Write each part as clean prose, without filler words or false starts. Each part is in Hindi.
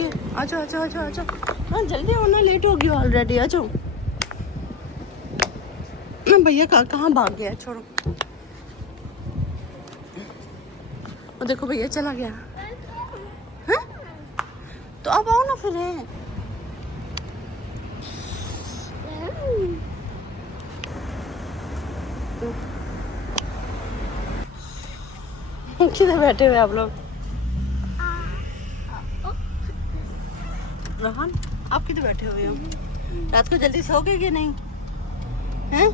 ओके आ जाओ आ जाओ आ जाओ आ जाओ। हाँ जल्दी होना, लेट हो गई ऑलरेडी। आ जाओ। भैया कहाँ भाग गया, छोड़ो। वो देखो भैया चला गया। हाँ तो अब आओ ना फिर। किधर बैठे हुए आप लोग? रोहन आप किधर बैठे हुए हो? रात को जल्दी सो गए कि नहीं हैं?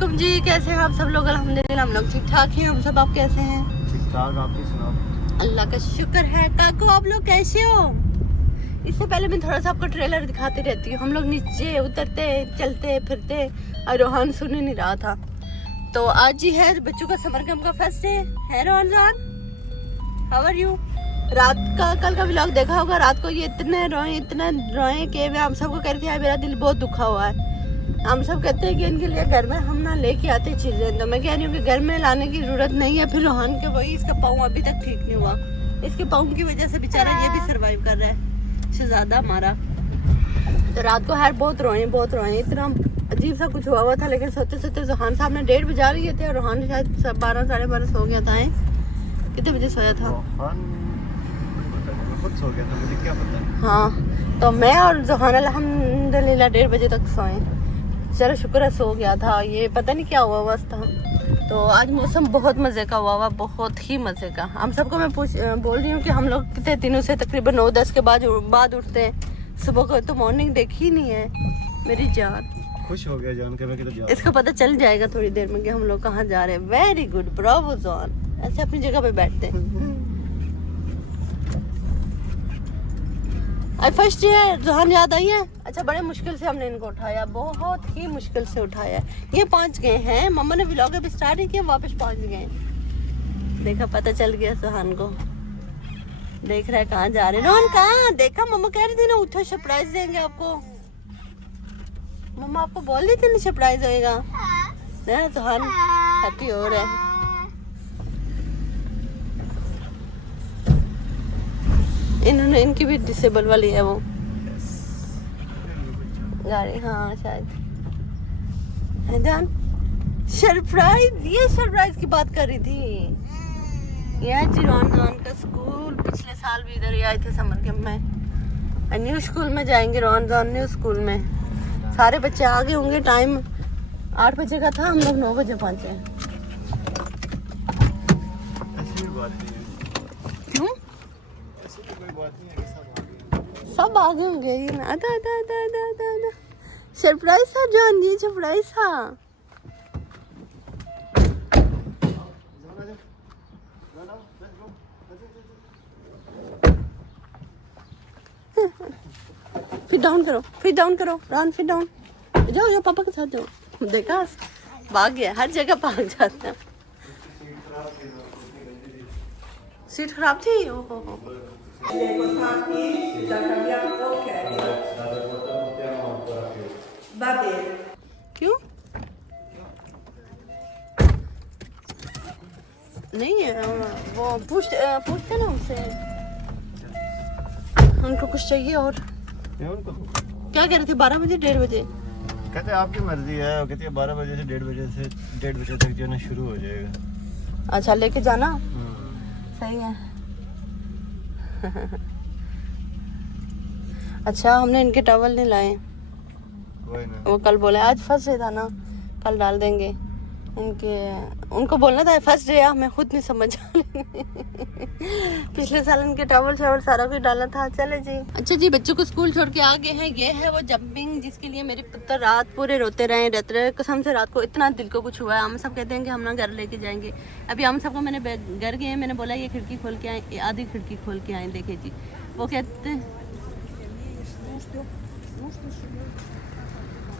कुम जी कैसे हैं आप सब लोग? अल्हम्दुलिल्लाह हम लोग ठीक ठाक हैं। हम सब, आप कैसे हैं? ठीक ठाक, आप भी सुनाओ। अल्लाह का शुक्र है। काकू आप लोग कैसे हो? इससे पहले मैं थोड़ा सा आपको ट्रेलर दिखाती रहती हूँ। हम लोग नीचे उतरते चलते फिरते और रोहन सुन ही नहीं रहा था। तो आज ही है बच्चों का समर कैंप का फर्स्ट डे है। Rohan how are you? रात का कल का व्लॉग देखा होगा। रात को ये इतने रोए कि मैं हम सबको कह रही थी मेरा दिल बहुत दुखा हुआ है। हम सब कहते हैं कि इनके लिए घर में हम ना लेके आते चीजें, तो मैं कह रही हूँ कि घर में लाने की जरूरत नहीं है। फिर रोहन के वही इसका पाँव अभी तक ठीक नहीं हुआ। इसके पाँव की वजह से बेचारा ये भी सर्वाइव कर रहा है शहजादा हमारा। तो रात को हर बहुत रोए इतना अजीब सा कुछ हुआ था। लेकिन सोते सोते रोहन साहब ने 1:30 बजा रही थे और रोहन शायद 12 साढ़े 12 सो गया था। कितने बजे सोया था? खुद सो गया था, मुझे क्या पता। हाँ तो मैं और जोहान अल्हम्दुलिल्लाह 1:30 बजे तक सोए। चलो शुक्र है सो गया था। ये पता नहीं क्या हुआ था। तो आज मौसम बहुत मज़े का हुआ, बहुत ही मज़े का। हम सबको मैं बोल रही हूँ कि हम लोग कितने दिनों से तकरीबन 9-10 के बाद उठते हैं। सुबह को तो मॉर्निंग देखी नहीं है मेरी जान। खुश हो गया जान के मैं किधर जा। इसको पता चल जाएगा थोड़ी देर में कि हम लोग कहाँ जा रहे हैं। Very good, Bravo John. ऐसे अपनी जगह पे बैठते हैं। आज फर्स्ट डे है। जोहान याद आई है? अच्छा बड़े मुश्किल से हमने इनको उठाया, बहुत ही मुश्किल से उठाया। ये 5 गए हैं। मम्मा ने व्लॉग अभी स्टार्ट ही किया, वापस 5 गए। देखा पता चल गया जोहान को। देख रहा है कहाँ जा रहे हैं। रोहन कहाँ? देखा मम्मा कह रही थी ना उठो सरप्राइज देंगे आपको। मम्मा आपको बोल रही थी ना सरप्राइज होएगा। जोहान हैप्पी हो रहा है। इन्होंने इनकी भी डिसेबल वाली है वो गाड़ी। हाँ शायद है जान। सरप्राइज, ये सरप्राइज की बात कर रही थी। यह चिरौन का स्कूल पिछले साल भी इधर ही आए थे समर कैंप में। न्यू स्कूल में जाएंगे रोहन न्यू स्कूल में। सारे बच्चे आ गए होंगे। टाइम 8 बजे का था, हम लोग 9 बजे पहुंचे। क्यों? सब आ गए होंगे। ये ना आधा सरप्राइज था जान, ये सरप्राइज था। फिर डाउन करो रान, फिर डाउन जाओ पापा के साथ जाओ। देखा भाग गया, हर जगह भाग जाता है। सीट खराब थी। ओहो क्यों नहीं है? वो पूछते ना उनसे, उनको कुछ चाहिए। और क्या कह रहे थे? 12 बजे 1:30 बजे कहते आपकी मर्जी है। वो कहती है 12 बजे से 1:30 बजे तक जो है ना शुरू हो जाएगा। अच्छा लेके जाना सही है। अच्छा हमने इनके टॉवल नहीं लाए। वो कल बोले आज फर्स्ट डे था ना, कल डाल देंगे इनके। उनको बोलना था फर्स्ट डे, मैं खुद नहीं समझ पिछले साल इनके टॉवल सारा कुछ डाला था। चले जी। अच्छा जी बच्चों को स्कूल छोड़ के आ गए हैं। ये है वो जंपिंग जिसके लिए मेरे पुत्र रात पूरे रोते रहे कसम से। रात को इतना दिल को कुछ हुआ है। हम सब कहते हैं कि हम ना घर लेके जाएंगे। अभी हम सबको मैंने घर गए, मैंने बोला ये खिड़की खोल के आए, आधी खिड़की खोल के आए। देखे जी वो कहते हैं,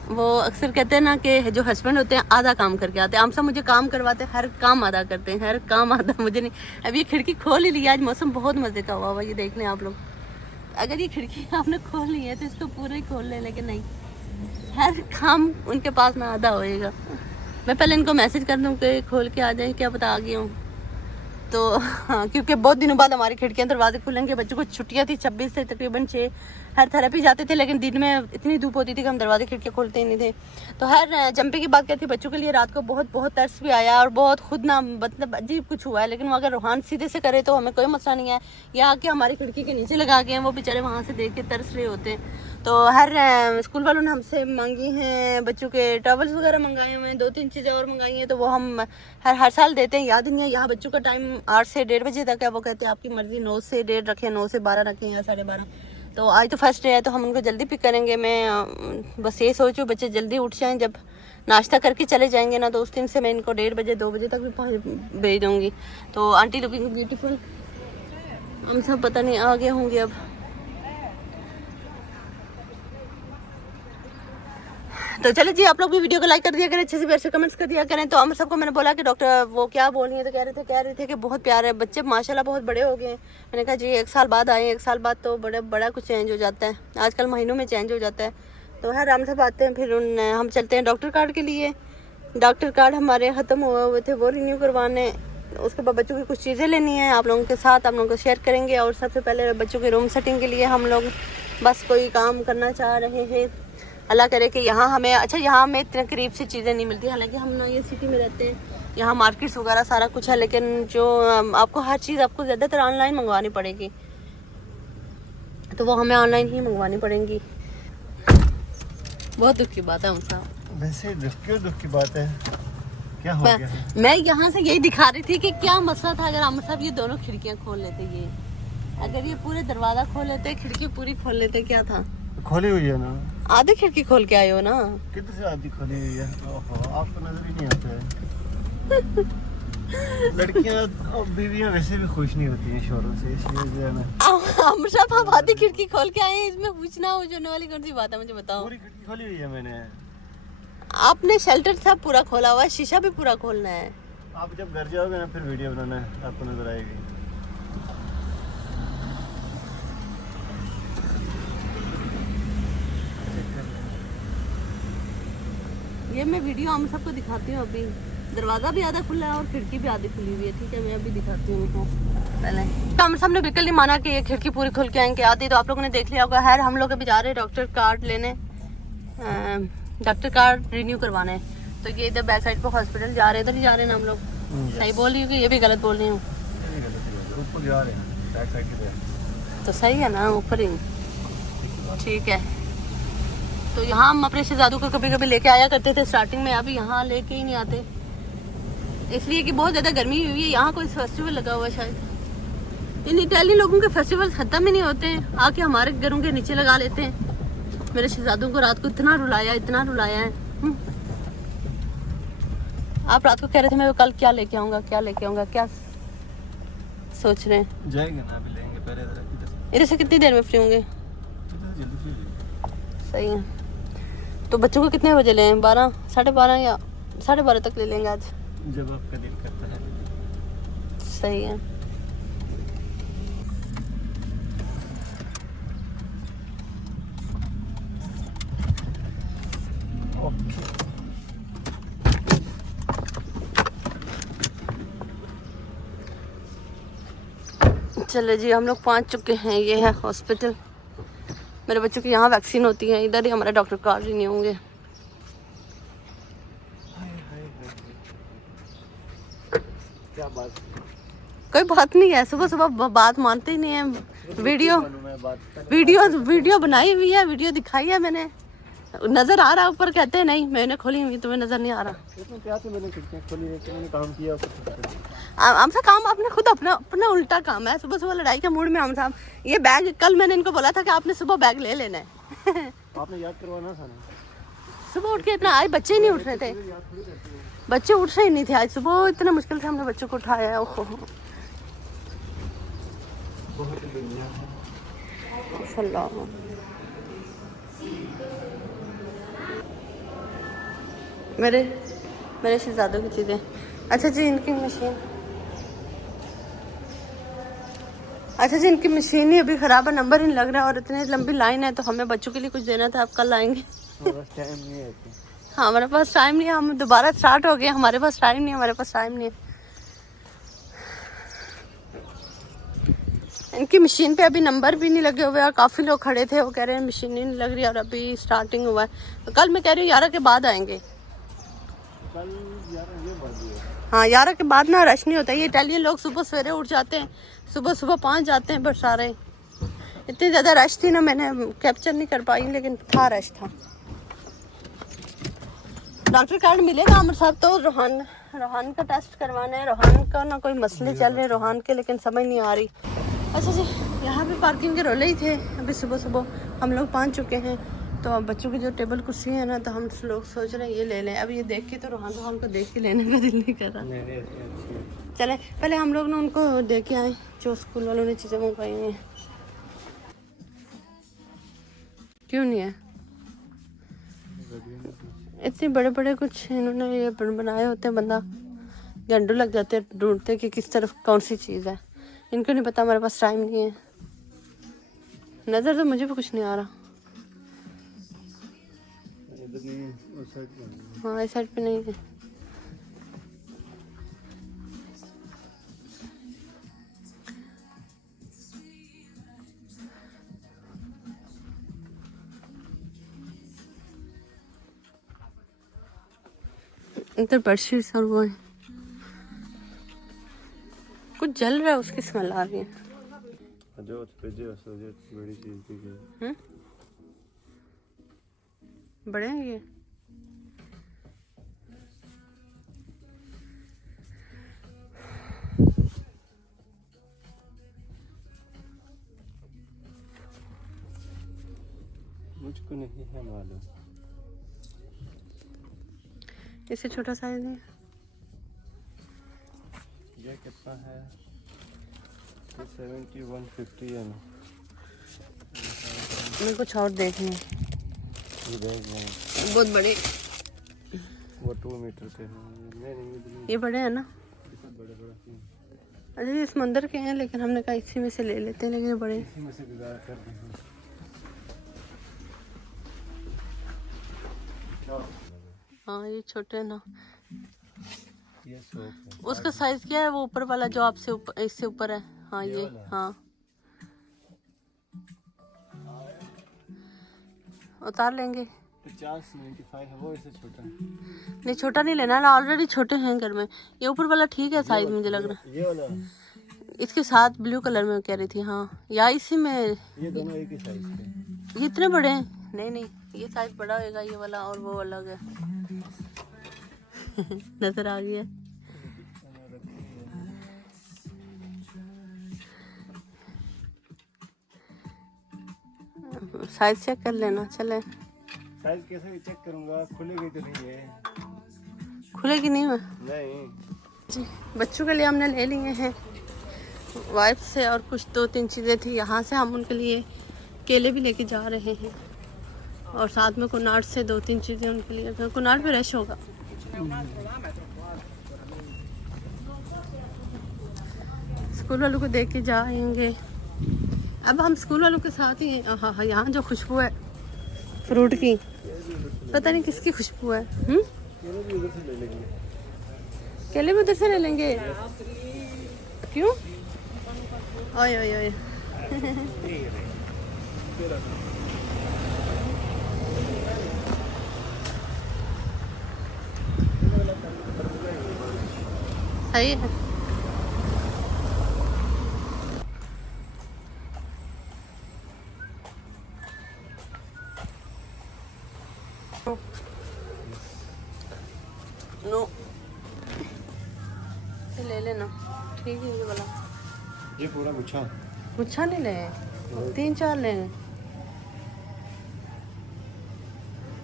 वो अक्सर कहते हैं ना कि जो हस्बैंड होते हैं आधा काम करके आते हैं। हम सब मुझे काम करवाते हैं, हर काम आधा करते हैं, हर काम आधा मुझे नहीं। अब ये खिड़की खोल ही लिया। आज मौसम बहुत मज़े का हुआ। ये देख लें आप लोग। अगर ये खिड़की आपने खोल ली है तो इसको पूरा ही खोल ले, लेकिन नहीं, हर काम उनके पास ना आधा होएगा। मैं पहले इनको मैसेज कर दूँ कि खोल के आ जाए, क्या पता आ गया हूँ। तो हाँ, क्योंकि बहुत दिनों बाद हमारी खिड़कियां दरवाजे खुलेंगे। बच्चों को छुट्टियां थी 26 से तकरीबन 6। हर थेरेपी जाते थे, लेकिन दिन में इतनी धूप होती थी कि हम दरवाजे खिड़कियां खोलते ही नहीं थे। तो हर जंपी की बात करती बच्चों के लिए रात को बहुत बहुत तरस भी आया और बहुत खुद ना मतलब अजीब कुछ हुआ है। लेकिन वो अगर रूहान सीधे से करे तो हमें कोई मसला नहीं है। यहाँ आके हमारी खिड़की के नीचे लगा के हैं, वो बेचारे वहाँ से देख के तरस रहे होते हैं। तो हर स्कूल वालों ने हमसे मांगी हैं, बच्चों के टॉवल्स वगैरह मंगाए हुए हैं, 2-3 चीज़ें और मंगाई हैं। तो वो हम हर साल देते हैं। याद नहीं है, यहाँ बच्चों का टाइम 8 से 1:30 बजे तक है। वो कहते हैं आपकी मर्जी, 9 से 1:30 रखें, 9 से 12 रखें या 12:30। तो आज तो फर्स्ट डे है तो हम उनको जल्दी पिक करेंगे। मैं बस ये सोचूँ बच्चे जल्दी उठ जाएँ, जब नाश्ता करके चले जाएंगे ना तो उस दिन से मैं इनको 1:30 बजे 2 बजे तक भी भेज दूँगी। तो आंटी लुकिंग ब्यूटीफुल, हम सब पता नहीं आगे होंगे अब। तो चले जी, आप लोग भी वीडियो को लाइक कर दिया करें, अच्छे से प्यार से कमेंट्स कर दिया करें। तो हम सबको मैंने बोला कि डॉक्टर वो क्या बोल रही है, तो कह रहे थे कि बहुत प्यारे है बच्चे, माशाल्लाह बहुत बड़े हो गए हैं। मैंने कहा जी 1 साल बाद आए, 1 साल बाद तो बड़ा कुछ चेंज हो जाता है, आजकल महीनों में चेंज हो जाता है। तो हर हम सब आते हैं, फिर हम चलते हैं डॉक्टर कार्ड के लिए। डॉक्टर कार्ड हमारे ख़त्म हुए थे, वो रिन्यू करवाने। उसके बाद बच्चों की कुछ चीज़ें लेनी है आप लोगों के साथ, आप लोगों को शेयर करेंगे। और सबसे पहले बच्चों के रूम सेटिंग के लिए हम लोग बस कोई काम करना चाह रहे हैं। अल्लाह करे कि यहाँ हमें यहाँ हमें इतने करीब से चीज़ें नहीं मिलती। हालांकि हम ना ये सिटी में रहते हैं, यहाँ मार्केट्स वगैरह सारा कुछ है, लेकिन जो आपको हर चीज़ आपको ज़्यादातर ऑनलाइन मंगवानी पड़ेगी, तो वो हमें ऑनलाइन ही मंगवानी पड़ेंगी। बहुत दुख की बात है हम साहब। वैसे दुख की बात है, क्या हो गया है? मैं यहाँ से यही दिखा रही थी कि क्या मसला था अगर हम सब ये दोनों खिड़कियाँ खोल लेते, ये अगर ये पूरे दरवाज़ा खोल लेते, खिड़की पूरी खोल लेते, क्या था? खोली हुई है ना, आधी खिड़की खोल के आए हो ना। किधर से आधी खोली हुई है? ओहो, आपको नजर ही नहीं आता है। लड़कियां और बीवियां वैसे भी खुश नहीं होती हैं शोरों से, इसलिए जो है ना हम सब आधी खिड़की खोल के आए हैं, इसमें पूछना हो जाने वाली कौन सी बात है, मुझे बताओ। पूरी खिड़की खोली हुई है मैंने। आपने शेल्टर सब पूरा खोला हुआ है, शीशा भी पूरा खोलना है। आप जब घर जाओगे ना फिर वीडियो बनाना है, आपको नजर आएगी। ये मैं वीडियो हम सबको दिखाती हूँ। अभी दरवाज़ा भी आधा खुला है और खिड़की भी आधी खुली हुई है। ठीक है, मैं अभी दिखाती हूँ उनको। पहले हम सब ने बिल्कुल नहीं माना कि ये खिड़की पूरी खुल के आएंगे आधी, तो आप लोगों ने देख लिया होगा। है हम लोग अभी जा रहे हैं डॉक्टर कार्ड लेने, डॉक्टर कार्ड रिन्यू करवाने। तो ये इधर बैक साइड पर हॉस्पिटल जा रहे हैं, इधर ही जा रहे हैं ना हम लोग। सही बोल रही हूँ कि ये भी गलत बोल रही हूँ? ऊपर जा रहे हैं, बैक साइड की तरफ। तो सही है ना, ऊपर ही ठीक है। तो यहाँ हम अपने शहजादू को कभी कभी लेके आया करते थे स्टार्टिंग में, अभी यहाँ लेके ही नहीं आते, इसलिए कि बहुत ज़्यादा गर्मी हुई है। यहाँ कोई फेस्टिवल लगा हुआ है शायद। इन इटालियन लोगों के फेस्टिवल ख़त्म ही नहीं होते हैं, आके हमारे घरों के नीचे लगा लेते हैं। मेरे शहजादों को रात को इतना रुलाया है। आप रात को कह रहे थे मैं कल क्या लेके आऊँगा, क्या सोच रहे हैं? जाएंगे ना, अभी लेंगे पहले इधर से कितनी देर में फ्री होंगे? सही है। तो बच्चों को कितने बजे लें? 12, 12:30 या 12:30 तक ले लेंगे आज, जब आपका दिल करता है। सही है। ओके। चले जी, हम लोग पहुंच चुके हैं। ये है हॉस्पिटल। मेरे बच्चों की यहाँ वैक्सीन होती है, इधर ही हमारे डॉक्टर कार्ड ही नहीं होंगे। क्या बात? कोई बात नहीं है, सुबह सुबह बात मानते ही नहीं है। वीडियो बनाई हुई है, वीडियो दिखाई है मैंने, नजर आ रहा ऊपर, कहते हैं नहीं मैंने खोली हुई, तुम्हें नजर नहीं आ रहा। हमसा काम आपने खुद अपना उल्टा काम है। सुबह सुबह लड़ाई के मूड में हम साहब ये बैग, कल मैंने इनको बोला था कि आपने सुबह बैग ले लेना है। आपने याद करवाना था ना। सुबह उठ के इतना, आज बच्चे ही नहीं उठ रहे थे, बच्चे उठ रहे ही नहीं थे आज सुबह, इतना मुश्किल से हमने बच्चों को उठाया है। ओहो मेरे शहजादों की चीज़ें। अच्छा जी, इनकी मशीन, अच्छा जी इनकी मशीन ही अभी ख़राब है, नंबर ही नहीं लग रहा है और इतनी लंबी लाइन है। तो हमें बच्चों के लिए कुछ देना था, आप कल आएंगे? हाँ, हमारे पास टाइम नहीं है, हम दोबारा स्टार्ट हो गए, हमारे पास टाइम नहीं है। इनकी मशीन पे अभी नंबर भी नहीं लगे हुए और काफ़ी लोग खड़े थे, वो कह रहे हैं मशीन नहीं लग रही और अभी स्टार्टिंग हुआ है। तो कल मैं कह रही हूँ 11 के बाद आएंगे। कल 11 ये बज गए। हाँ 11 के बाद ना रश नहीं होता। ये इटालियन लोग सुबह सवेरे उठ जाते हैं, सुबह सुबह पहुँच जाते हैं, बस सारे इतनी ज़्यादा रश थी ना, मैंने कैप्चर नहीं कर पाई, लेकिन था रश था। डॉक्टर कार्ड मिलेगा अमर साहब? तो रोहान का टेस्ट करवाना है। रोहान का ना कोई मसले चल रहे रोहान के, लेकिन समझ नहीं आ रही। अच्छा जी, यहाँ पे पार्किंग के रोले ही थे। अभी सुबह सुबह हम लोग पहुँच चुके हैं। तो अब बच्चों की जो टेबल कुर्सी है ना, तो हम लोग सोच रहे हैं ये ले लें। अब ये देख के तो रोहान को देख के लेने का दिल नहीं कर रहा। चले पहले हम लोग ना उनको दे के आए जो स्कूल वालों ने चीज़ें मंगवाई हैं। क्यों नहीं है? इतने बड़े बड़े कुछ इन्होंने ये बनाए होते हैं, बंदा घंटों लग जाते हैं ढूंढते कि किस तरफ कौन सी चीज़ है। इनको नहीं पता, हमारे पास टाइम नहीं है। नज़र तो मुझे भी कुछ नहीं आ रहा। हाँ इस साइड पे नहीं है। इधर बेडशीट्स और वो है, कुछ जल रहा है, उसकी स्मेल आ रही है। बड़े हैं ये। मुझको नहीं है मालूम। इससे छोटा साइज है। ये कितना है? 70 150 है ना। मैं कुछ और देखनी है। ये देख लो, बहुत बड़े, वो 2 मीटर के हैं। ये बड़े हैं ना? बड़े बड़े अच्छा ये समंदर के हैं, लेकिन हमने कहा इसी में से ले लेते हैं, लेकिन ये बड़े। इसी में से गुजार कर दें। हाँ ये छोटे हैं ना। ये सोप है। उसका साइज क्या है? वो ऊपर वाला जो आपसे ऊपर, इससे ऊपर है। हाँ ये हाँ उतार लेंगे। 50-95 है वो, इससे छोटा है। नहीं छोटा नहीं लेना ना, ऑलरेडी छोटे हैं घर में। ये ऊपर वाला ठीक है साइज, मुझे लग रहा है। ये वाला इसके साथ ब्लू कलर में कह रही थी। हाँ या इसी में। ये दोनों एक ही साइज के। ये इतने बड़े हैं? नहीं नहीं, ये साइज बड़ा होगा ये वाला, और वो अलग है। नजर आ गया। साइज चेक कर लेना। चले साइज कैसे भी चेक करूंगा, खुलेगी तो नहीं है। खुलेगी नहीं है नहीं जी। बच्चों के लिए हमने ले लिए हैं वाइफ से, और कुछ 2-3 चीज़ें थी। यहाँ से हम उनके लिए केले भी लेके जा रहे हैं, और साथ में कुनार से 2-3 चीज़ें उनके लिए। तो कुनार भी रश होगा। स्कूल वालों को देख के जाएंगे। अब हम स्कूल वालों के साथ ही हैं। हाँ हाँ, यहाँ जो खुशबू है फ्रूट की, पता नहीं किसकी खुशबू है। केले भी उधर से ले लेंगे। क्यों? ओए ओए ओए। सही है। नो ले लेना, ठीक है ये वाला। ये पूरा गुच्छा नहीं ले, 3-4 ले।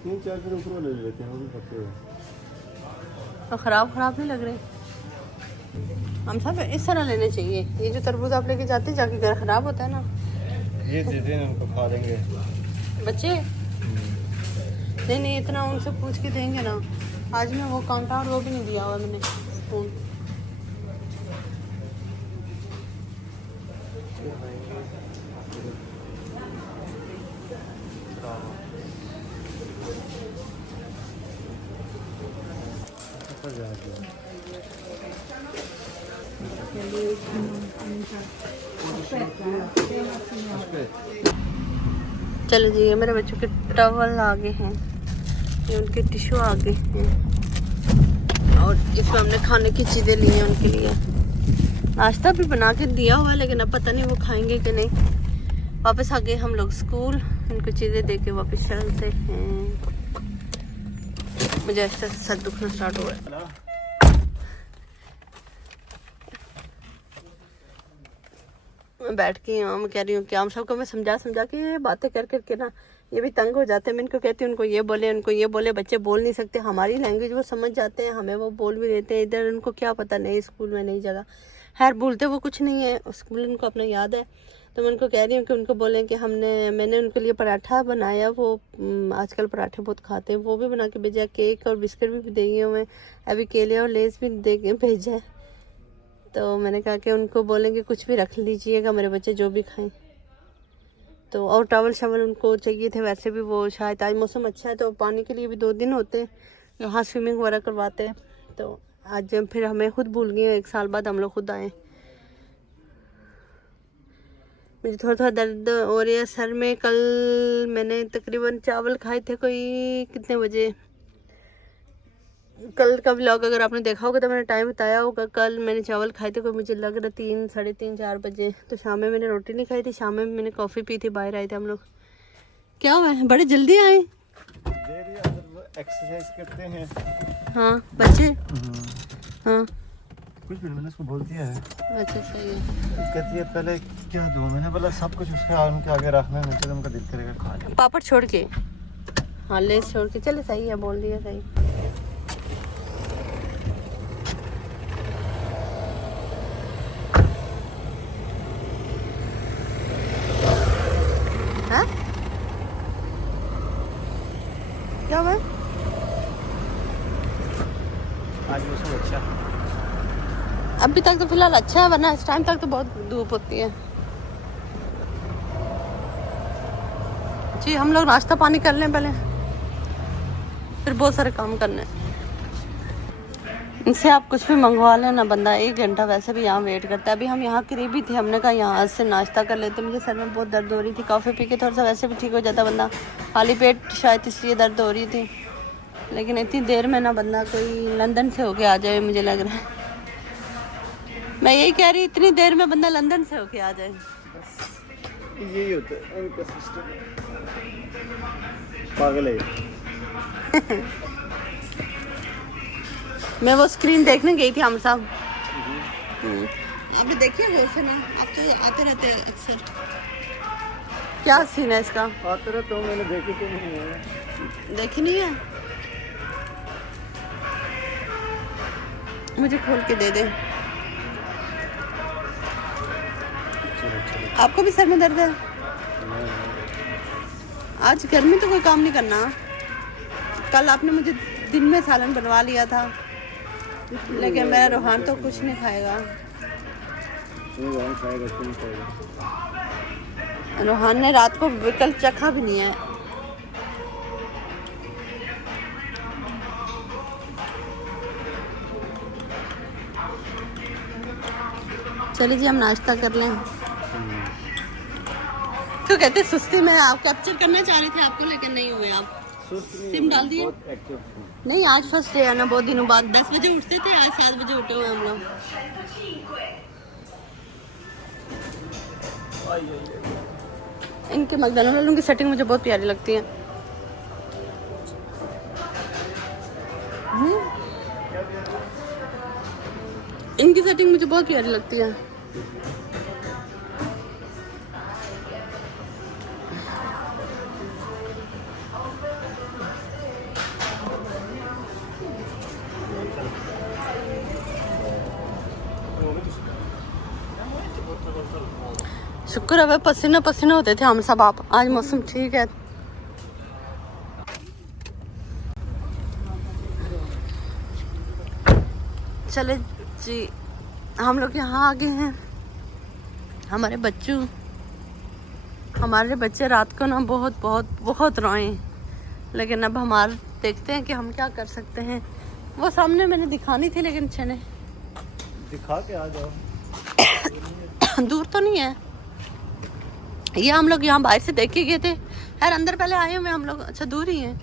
3-4 दिन ऊपर ले लेते हैं, वो भी पक्के हैं। तो खराब नहीं लग रहे। हम सब इस तरह लेने चाहिए। ये जो तरबूज आप लेके जाते हैं जाके घर खराब होता है ना, ये दे दें, उनको खा देंगे बच्चे। नहीं इतना उनसे पूछ के देंगे ना। आज मैं वो कांटा और वो भी नहीं दिया हुआ मैंने स्पून। चलो जी, ये मेरे बच्चों के टॉवल आ गए हैं, ये उनके टिश्यू आ गए हैं, और इसमें हमने खाने की चीज़ें ली हैं उनके लिए। नाश्ता भी बना के दिया हुआ है, लेकिन अब पता नहीं वो खाएंगे कि नहीं। वापस आ गए हम लोग स्कूल, उनको चीज़ें दे के वापस चलते हैं। मुझे ऐसा सर दुखना स्टार्ट हुआ है। मैं बैठ के मैं कह रही हूँ कि हम सबको मैं समझा के बातें कर करके ना ये भी तंग हो जाते हैं। मैं इनको कहती हूँ उनको ये बोले, उनको ये बोले। बच्चे बोल नहीं सकते, हमारी लैंग्वेज वो समझ जाते हैं, हमें वो बोल भी देते हैं। इधर उनको क्या पता, नई स्कूल में नई जगह, खैर बोलते वो कुछ नहीं है, स्कूल उनको अपना याद है। तो मैं उनको कह रही हूँ कि उनको बोलें कि मैंने उनके लिए पराठा बनाया, वो आजकल पराठे बहुत खाते हैं, वो भी बना के भेजा। केक और बिस्किट भी दिए हुए, अभी केले और लेस भी दे के भेजा है। तो मैंने कहा कि उनको बोलेंगे कुछ भी रख लीजिएगा, मेरे बच्चे जो भी खाएं। तो और टावल शावल उनको चाहिए थे। वैसे भी वो शायद आज मौसम अच्छा है तो पानी के लिए भी 2 दिन होते हैं, यहाँ स्विमिंग वगैरह करवाते हैं। तो आज फिर हमें खुद भूल गए, 1 साल बाद हम लोग खुद आए। मुझे थोड़ा दर्द हो रहा है सर में। कल मैंने तकरीबन चावल खाए थे, कोई कितने बजे, कल का व्लॉग अगर आपने देखा होगा तो मैंने टाइम बताया होगा। कल मैंने चावल खाए थे, कोई मुझे लग रहा 3, साढ़े 3, 4 बजे। तो शाम में मैंने रोटी नहीं खाई थी, शाम में मैंने कॉफ़ी पी थी। बाहर आए थे हम लोग। क्या हुआ है, बड़े जल्दी आए? एक्सरसाइज करते हैं। हाँ बच्चे। हाँ कुछ भी मैंने उसको बोल दिया है। अच्छा सही है। कहती है पहले क्या दूँ, मैंने बोला सब कुछ उसका उनके आगे रखना है, नहीं तो उनका दिल करेगा खा ले। पापड़ छोड़ के, हाँ लेस छोड़ के, चले सही है, बोल दिया सही। हाँ क्या हुआ? आज मौसम अच्छा, अभी तक तो फिलहाल अच्छा है, वरना इस टाइम तक तो बहुत धूप होती है। जी हम लोग नाश्ता पानी कर लें पहले, फिर बहुत सारे काम करने। इनसे आप कुछ भी मंगवा लेना, बंदा 1 घंटा वैसे भी यहाँ वेट करता है। अभी हम यहाँ करीब ही थे, हमने कहा यहाँ से नाश्ता कर लेते। मुझे सर में बहुत दर्द हो रही थी, कॉफ़ी पी के थोड़ा सा वैसे भी ठीक हो जाता बंदा, खाली पेट शायद इसलिए दर्द हो रही थी। लेकिन इतनी देर में ना बंदा कोई लंदन से होके आ जाए, मुझे लग रहा है। मैं यही कह रही, इतनी देर में बंदा लंदन से होके आ जाए। यही होता है उनका सिस्टम, पागल है। मैं वो स्क्रीन देखने गई थी हम सब। आपने देखी है वो से ना, आप तो आते रहते हैं अक्सर। क्या सीन है इसका? आते रहते हो, मैंने देखी तो नहीं है। देखी नहीं है? मुझे खोल के दे दे। आपको भी सर में दर्द है? आज गर्मी तो कोई काम नहीं करना। कल आपने मुझे दिन में सालन बनवा लिया था, लेकिन मेरा रोहान तो कुछ नहीं खाएगा। रोहान ने रात को कल चखा भी नहीं है। चलिए जी हम नाश्ता कर लें। तो कहते सुस्ती में आप कैप्चर करना चाह रहे थे आपको, लेकिन नहीं हुए आप। सिम डाल दिए? नहीं आज फर्स्ट डे है ना, बहुत दिनों बाद। 10 बजे उठते थे, आज 7 बजे उठे हुए हम लोग। इनके मैकडॉनल्ड वालों की सेटिंग मुझे बहुत प्यारी लगती है। इनकी सेटिंग मुझे बहुत प्यारी लगती है। शुक्र है पसीना पसीना होते थे हम सब। आप आज मौसम ठीक है। चले जी हम लोग यहाँ आ गए हैं। हमारे बच्चे रात को ना बहुत बहुत बहुत रोए, लेकिन अब हमारे देखते हैं कि हम क्या कर सकते हैं। वो सामने मैंने दिखानी थी, लेकिन छने दिखा के आ जाओ। दूर तो नहीं है, ये हम लोग यहाँ बाहर से देख के गए थे यार, अंदर पहले आए हुए हम लोग। अच्छा दूर ही हैं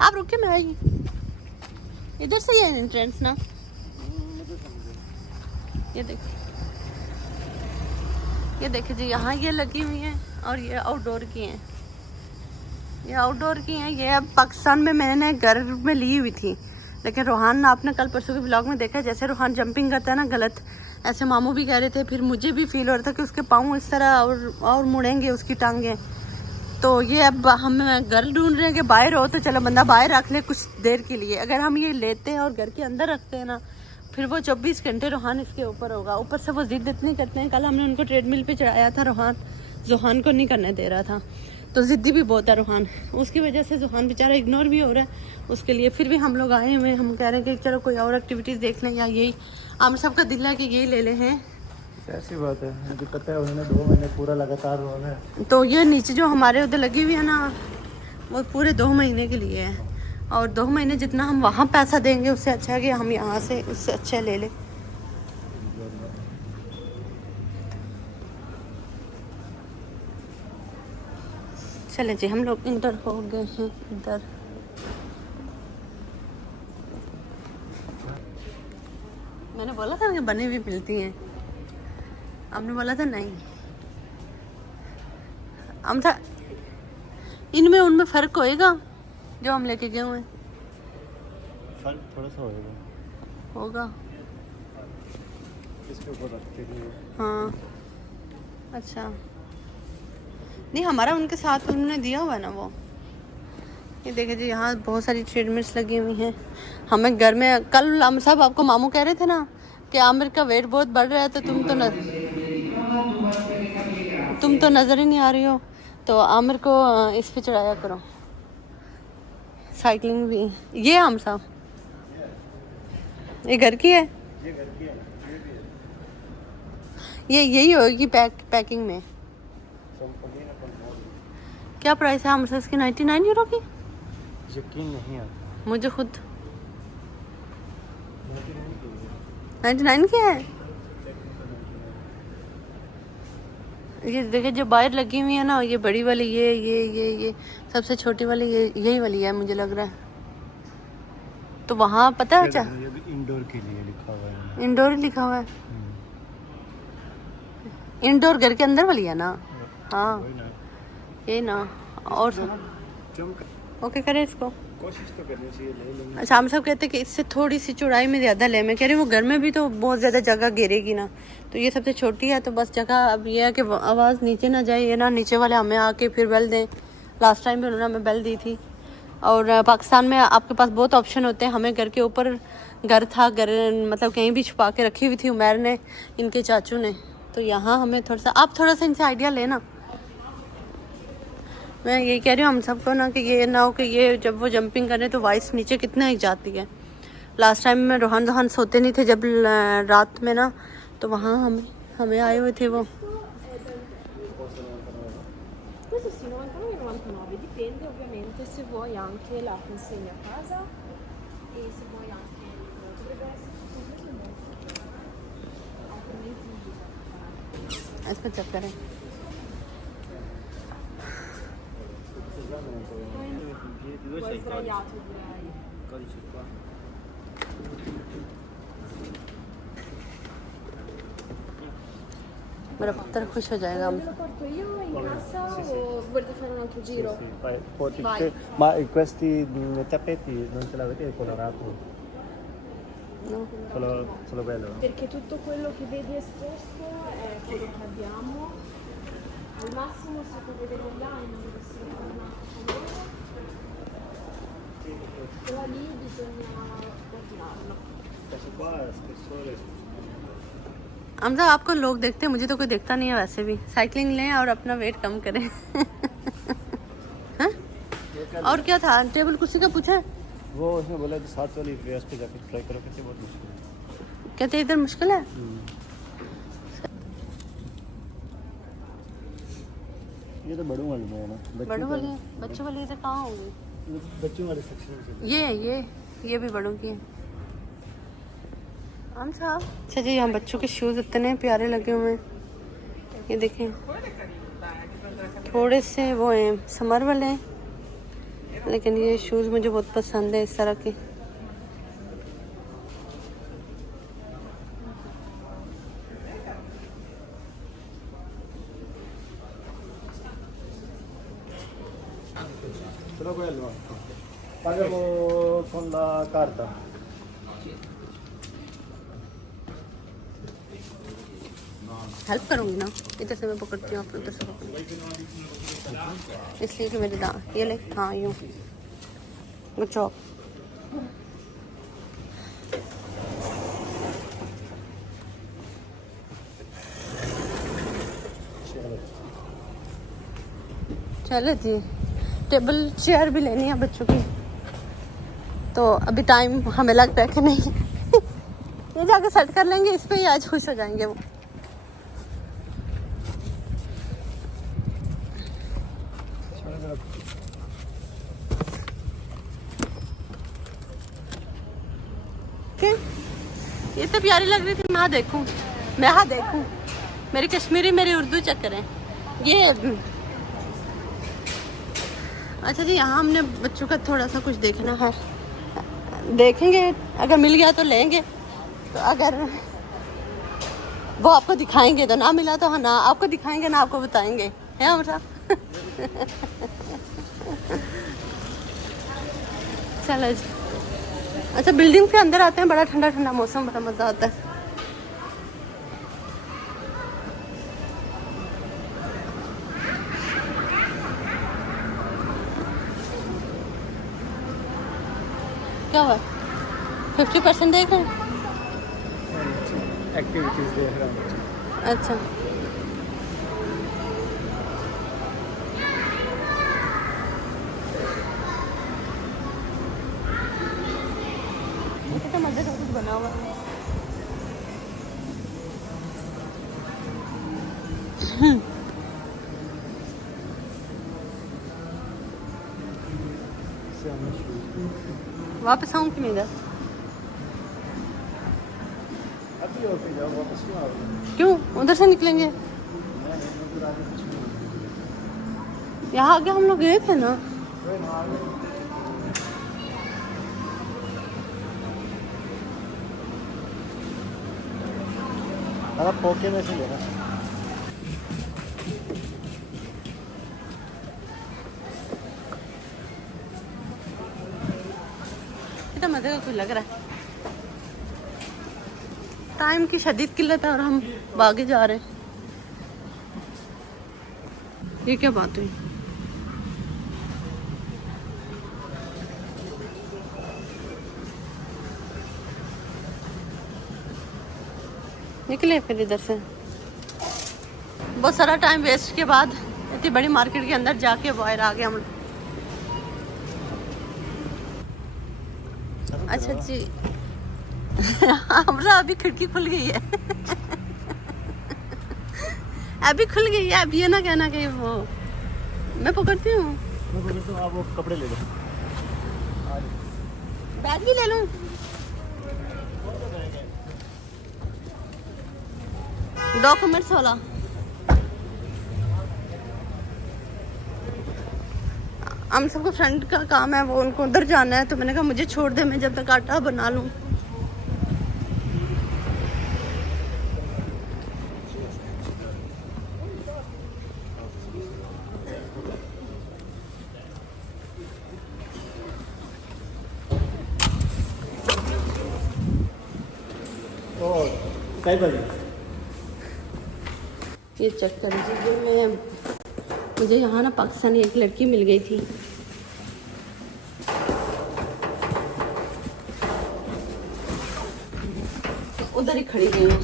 आप, रुके मैं आई। इधर से ही है एंट्रेंस ना, ये देखिए, ये देखिए जी, यहाँ ये लगी हुई हैं और ये आउटडोर की हैं, ये आउटडोर की हैं। ये अब पाकिस्तान में मैंने घर में ली हुई थी, लेकिन रोहान, आपने कल परसों के व्लॉग में देखा, जैसे रोहान जंपिंग करता है ना गलत, ऐसे मामू भी कह रहे थे, फिर मुझे भी फील हो रहा था कि उसके पाँव इस तरह और मुड़ेंगे उसकी टांगें। तो ये अब हम घर ढूंढ रहे हैं कि बाहर हो तो चलो बंदा बाहर रख ले कुछ देर के लिए। अगर हम ये लेते हैं और घर के अंदर रखते हैं ना, फिर वो 24 घंटे रोहान इसके ऊपर होगा। ऊपर से वो जिद इतनी करते हैं, कल हमने उनको ट्रेडमिल पे चढ़ाया था, रोहान जोहान को नहीं करने दे रहा था, तो ज़िद्दी भी बहुत है रोहान, उसकी वजह से जोहान बेचारा इग्नोर भी हो रहा है उसके लिए। फिर भी हम लोग आए हुए, हम कह रहे हैं कि चलो कोई और एक्टिविटीज़ देख लें, या यही हम सबका दिल है कि यही ले लें हैं। ऐसी बात है, मुझे पता है उन्होंने 2 महीने पूरा लगातार रोना है। तो ये नीचे जो हमारे उधर लगी हुई है ना, वो पूरे 2 महीने के लिए है, और 2 महीने जितना हम वहाँ पैसा देंगे उससे अच्छा है कि हम यहाँ से उससे अच्छा ले लें। चले जी, हम लोग इंटर हो गए हैं इधर। मैंने बोला था कि बनी हुई मिलती हैं, आपने बोला था नहीं। हम था इनमें उनमें फ़र्क होएगा जो हम लेके गए हुए हैं, फर्क थोड़ा सा होगा होगा इसके ऊपर रखते हैं। हाँ अच्छा, नहीं हमारा उनके साथ उन्होंने दिया हुआ है ना वो। ये देखे जी, यहाँ बहुत सारी ट्रेडमिल्स लगी हुई हैं। हमें घर में कल हम सब, आपको मामू कह रहे थे ना कि आमिर का वेट बहुत बढ़ रहा है, तो तुम तो नज़र ही नहीं आ रही हो, तो आमिर को इस पे चढ़ाया करो, साइकिलिंग भी। ये हम साहब, ये घर की है, ये यही होगी पैकिंग में। क्या प्राइस है हमसे इसकी? 99 यूरो की। यकीन नहीं आता मुझे खुद 99 की है। ये देखिए जो बाहर लगी हुई है ना, ये बड़ी वाली, ये सबसे छोटी वाली, यही वाली है मुझे लग रहा है। तो वहाँ पता है, अच्छा ये भी इंडोर के लिए लिखा हुआ है, इंडोर ही लिखा हुआ है। इंडोर घर के अंदर वाली है ना? हाँ ये ना, और ओके करें इसको, कोशिश तो करनी चाहिए ले लेंगे। अच्छा हम सब कहते हैं कि इससे थोड़ी सी चौड़ाई में ज़्यादा ले, मैं कह रही हूँ वो घर में भी तो बहुत ज़्यादा जगह घेरेगी ना, तो ये सबसे छोटी है, तो बस जगह अब ये है कि आवाज़ नीचे ना जाए, ये ना नीचे वाले हमें आके फिर बेल दें। लास्ट टाइम भी उन्होंने हमें बेल दी थी। और पाकिस्तान में आपके पास बहुत ऑप्शन होते हैं। हमें घर के ऊपर घर था, घर मतलब कहीं भी छुपा के रखी हुई थी उमैर ने, इनके चाचू ने, तो यहाँ हमें थोड़ा सा, आप थोड़ा सा इनसे आइडिया लेना। मैं यही कह रही हूँ हम सबको ना कि ये ना हो कि ये जब वो जंपिंग करें तो वॉइस नीचे कितना ही जाती है। लास्ट टाइम में रोहान सोते नहीं थे जब रात में ना, तो वहाँ हमें आए हुए थे वो। Questo sì, 99,99, dipende ovviamente se vuoi anche la consegna a casa e se vuoi anche, dovrebbe esserci compreso altrimenti इसमें चेक करें। vuoi sdraiato direi. Codice qua. मेरा पुत्र खुश हो जाएगा Me lo porto io in casa o volete fare un altro giro? Sì, poi Vai. ma questi tappeti non ce l'avete colorato? No. Solo quello? Perché tutto quello che vedi esposto è quello che abbiamo. Al massimo se puoi vedere online dovessero fare un altro colore, però lì bisogna ordinarlo. Questo qua è spessore. Hamza आपको लोग देखते हैं, मुझे तो कोई देखता नहीं है वैसे भी। साइकिलिंग लें और अपना वेट कम करें। हाँ? और क्या था टेबल कुर्सी का पूछा? वो उसने बोला कि 7 वाली ड्रेस पे जाके ट्राई करो, कैसे बहुत मुश्किल है। कहते इधर मुश्किल है। ये तो बड़ों वाली में है ना, बड़ों वाली, बच्चों वाली इधर कहाँ होगी? बच्चों वाले सेक्शन से ये भी बड़ों की है। हम साहब अच्छा जी, यहाँ बच्चों के शूज़ इतने प्यारे लगे हुए हैं, ये देखें। थोड़े से वो हैं समर वाले हैं, लेकिन ये शूज़ मुझे बहुत पसंद है इस तरह के। Però quello pagalo con la carta. Help करूँगी ना, इधर से मैं पकड़ती हूँ, आप उधर से पकड़ो, इसलिए कि मेरे दांत ये ले। हाँ यूँ, गुड जॉब। चलो जी, टेबल चेयर भी लेनी है बच्चों की, तो अभी टाइम हमें लगता है कि नहीं ये जाके सेट कर लेंगे, इस पे ही आज खुश हो जाएंगे वो। क्या ये तो प्यारी लग रही थी, मैं देखूं, मैं हाँ देखूं, मेरी कश्मीरी मेरी उर्दू चक्कर है ये। अच्छा जी, यहाँ हमने बच्चों का थोड़ा सा कुछ देखना है, देखेंगे, अगर मिल गया तो लेंगे, तो अगर वो आपको दिखाएंगे तो, ना मिला तो हाँ, ना आपको दिखाएंगे ना आपको बताएंगे, है हमारा चलो जी। अच्छा, बिल्डिंग के अंदर आते हैं, बड़ा ठंडा ठंडा मौसम, बड़ा मज़ा आता है। क्या हुआ, 50% देख रहे हैं? एक्टिविटीज देख रहा हूँ। अच्छा, कितना मजे का कुछ बना हुआ है। वापस आऊँ कि नहीं इधर? अभी होके जाओ, वापस क्यों आओगे? क्यों, उधर से निकलेंगे? यहाँ आगे हम लोग गए थे ना। आप पोके में से लेना। कितना मजे का कुछ लग रहा है। टाइम की शदीद किल्लत है और हम भागे जा रहे हैं। ये क्या बात हुई? निकले फिर इधर से। बहुत सारा टाइम वेस्ट के बाद इतनी बड़ी मार्केट के अंदर जाके बाहर आ गए हम। अच्छा जी हमरा अभी खिड़की खुल गई है अभी खुल गई है। अब ये ना कहना कि वो मैं पकड़ती हूँ। तो आप वो कपड़े ले लो, बैग भी ले लूँ। डॉक्यूमेंट्स वाला हम सबको फ्रेंड का काम है, वो उनको उधर जाना है, तो मैंने कहा मुझे छोड़ दे, मैं जब तक आटा बना लूँ। ये चेक कर लीजिए, मुझे यहाँ ना पाकिस्तानी एक लड़की मिल गई थी। उधर ही खड़ी गई हूँ।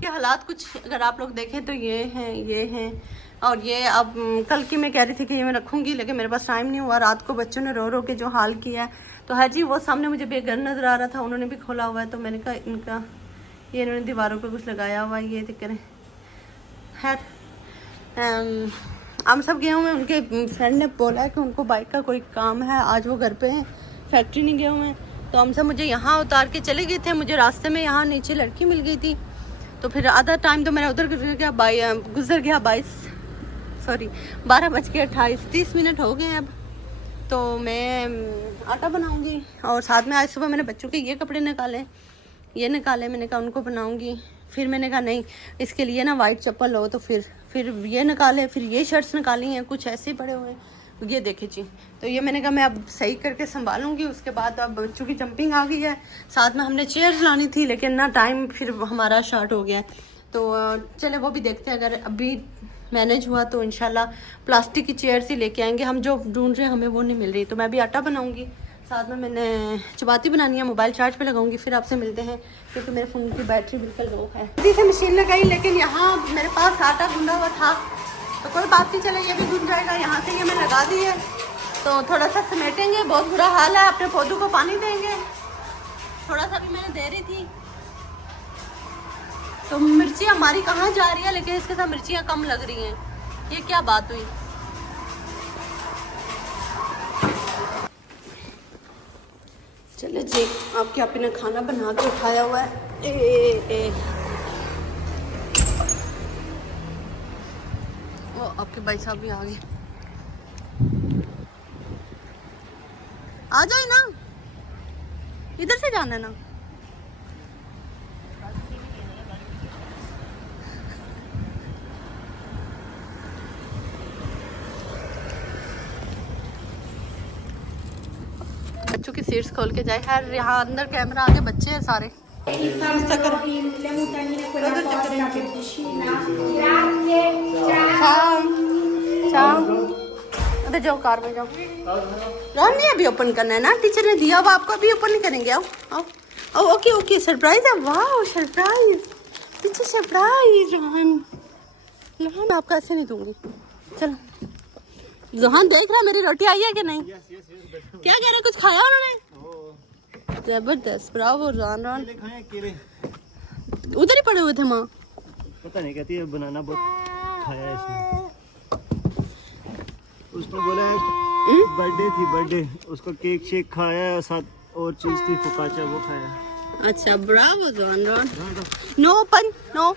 के हालात कुछ अगर आप लोग देखें तो ये हैं और ये अब कल की मैं कह रही थी कि ये मैं रखूँगी, लेकिन मेरे पास टाइम नहीं हुआ। रात को बच्चों ने रो रो के जो हाल किया है, तो है जी वो सामने मुझे बेघर नज़र आ रहा था, उन्होंने भी खोला हुआ है, तो मैंने कहा इनका ये इन्होंने दीवारों पे कुछ लगाया हुआ है, ये दिक्कत है। खैर हम सब गए हुए हैं, उनके फ्रेंड ने बोला है कि उनको बाइक का कोई काम है, आज वो घर पे हैं, फैक्ट्री नहीं गए हुए हैं, तो हमसे मुझे यहाँ उतार के चले गए थे। मुझे रास्ते में यहाँ नीचे लड़की मिल गई थी, तो फिर आधा टाइम तो मेरा उधर गुजर गया 12:28 हो गए हैं अब। तो मैं आटा बनाऊंगी और साथ में आज सुबह मैंने बच्चों के ये कपड़े निकाले, मैंने कहा उनको बनाऊंगी। फिर मैंने कहा नहीं, इसके लिए ना वाइट चप्पल हो, तो फिर ये निकाले, फिर ये शर्ट्स निकाली हैं, कुछ ऐसे ही पड़े हुए, ये देखे जी। तो ये मैंने कहा मैं अब सही करके संभालूंगी। उसके बाद अब बच्चों की जंपिंग आ गई है, साथ में हमने चेयर्स लानी थी, लेकिन ना टाइम फिर हमारा शॉर्ट हो गया है। तो चले वो भी देखते हैं, अगर अभी मैनेज हुआ तो इंशाल्लाह प्लास्टिक की चेयर्स ही लेके आएंगे। हम जो ढूंढ रहे हैं हमें वो नहीं मिल रही। तो मैं भी आटा बनाऊंगी, साथ में मैंने चपाती बनानी है, मोबाइल चार्ज पे लगाऊंगी। फिर आपसे मिलते हैं, क्योंकि मेरे फ़ोन की बैटरी बिल्कुल लो है। इसी से मशीन लगाई, लेकिन यहाँ मेरे पास आटा गूंदा हुआ था, तो कोई बात नहीं, चले ये भी गूंज जाएगा। यहाँ से ये मैं लगा दी है, तो थोड़ा सा समेटेंगे। बहुत बुरा हाल है, अपने पौधों को पानी देंगे, थोड़ा सा भी मैंने दे रही थी। तो मिर्ची हमारी कहाँ जा रही है, लेकिन इसके साथ मिर्चियाँ कम लग रही हैं, ये क्या बात हुई। चले जी, आपके आप ने खाना बना के उठाया हुआ है। वो आपके भाई साहब भी आ गए, आ जाए ना, इधर से जाना है ना। बच्चों की सीट्स खोल के जाए। खैर यहाँ अंदर कैमरा आगे बच्चे हैं सारे। अबे जाओ कार में जाओ। रॉन नहीं अभी ओपन करना है ना, टीचर ने दिया, अब आपको अभी ओपन नहीं करेंगे। आओ आओ आओ। ओके ओके, सरप्राइज है। वाह सरप्राइज, टीचर सरप्राइज। रोहन आपका ऐसे नहीं दूंगी। चलो जोहान देख रहा है मेरी रोटी आई है कि नहीं। क्या कह रहे, कुछ खाया उन्होंने? जबरदस्त, ब्रावो रोहन। उधर ही पड़े हुए थे माँ, पता नहीं, कहती है बनाना बहुत खाया है इसने। उसने बोला बर्थडे थी, बर्थडे उसको केक शेक खाया है, साथ और चीज थी फोकाचा, वो खाया। अच्छा bravo Johan. No open, no.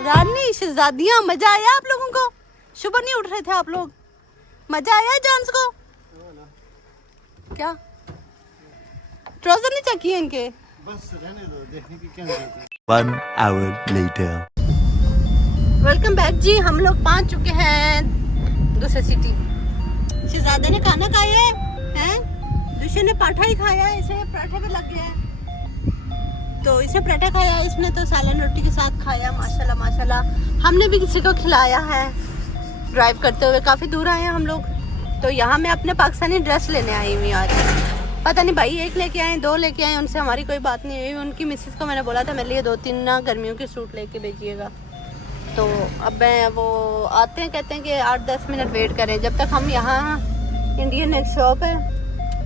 रानी शहजादियाँ, मजा आया आप लोगों को? सुबह नहीं उठ रहे थे आप लोग? मजा आया जान्स को? क्या ट्राउजर नहीं चेक किए इनके? बस रहने दो, देखने की क्या जरूरत है। 1 hour later. वेलकम बैक जी, हम लोग पहुंच चुके हैं दूसरी सिटी। शहजादे ने खाना खाया है, दूसरे ने पराठा ही खाया है, इसे पराठे पे लग गया है। तो इसे पराठा खाया, इसने तो सालन रोटी के साथ खाया। माशाल्लाह माशाल्लाह। हमने भी किसी को खिलाया है ड्राइव करते हुए। काफ़ी दूर आए हैं हम लोग। तो यहाँ मैं अपने पाकिस्तानी ड्रेस लेने आई हुई आज। पता नहीं भाई, एक लेके आए, 2 लेके आए, उनसे हमारी कोई बात नहीं हुई। उनकी मिसेस को मैंने बोला था मेरे लिए 2-3 ना गर्मियों के सूट लेके भेजिएगा। तो अब मैं वो आते हैं, कहते हैं कि 8-10 मिनट वेट करें। जब तक हम यहाँ, इंडियन एक शॉप है,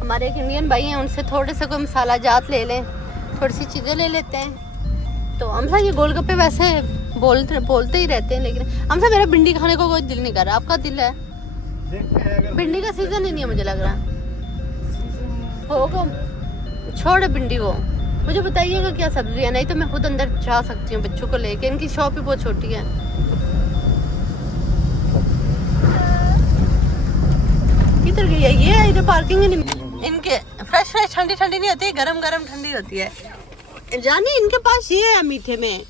हमारे एक इंडियन भाई हैं, उनसे थोड़े से कोई मसाला जात ले लें, थोड़ी सी चीज़ें ले लेते हैं। तो हमसा ये गोलगप्पे वैसे बोलते ही रहते हैं, लेकिन हमसा मेरा भिंडी खाने को कोई दिल नहीं कर रहा। आपका दिल है? भिंडी का सीजन ही नहीं है मुझे लग रहा। होगा, छोड़ भिंडी को। मुझे बताइएगा क्या सब्जी है, नहीं तो मैं खुद अंदर जा सकती हूँ बच्चों को लेके। इनकी शॉप भी बहुत छोटी है। किधर गई है ये? इधर पार्किंग ही नहीं। इनके फ्रेश ठंडी ठंडी नहीं होती, गरम गरम ठंडी होती है। जानी इनके पास ये है मीठे में।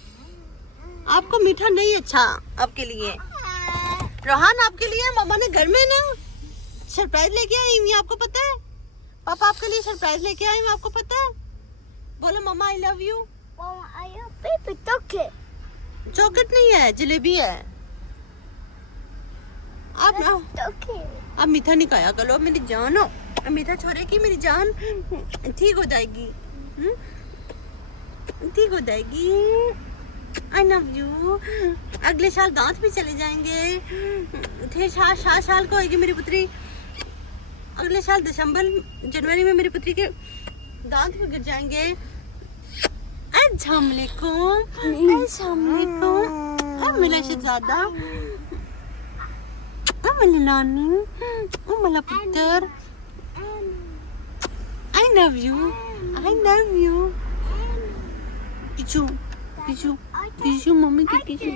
आपको मीठा नहीं अच्छा आपके लिए। रोहान आपके लिए मामा ने घर में ना सरप्राइज लेके आई हुई, आपको पता है? पापा आपके लिए सरप्राइज लेके आई हूँ, आपको पता है? बोलो मम्मा आई लव यू। चॉकलेट नहीं है, जलेबी है। आप ना मीठा नहीं खाया करो मेरी जान हो। मीठा छोड़ेगी मेरी जान, ठीक हो जाएगी, ठीक हो जाएगी। I love you. अगले साल दांत भी चले जाएंगे। थे 7 साल को होगी मेरी पुत्री। अगले साल दिसंबर जनवरी में मेरी पुत्री के दांत भी गिर जाएंगे। अस्सलाम वालेकुम, अस्सलाम वालेकुम। मिला शहजादा, मिला नानी, मिला पुत्र। love you. I love you. Pichu, pichu, pichu, mummy की pichu.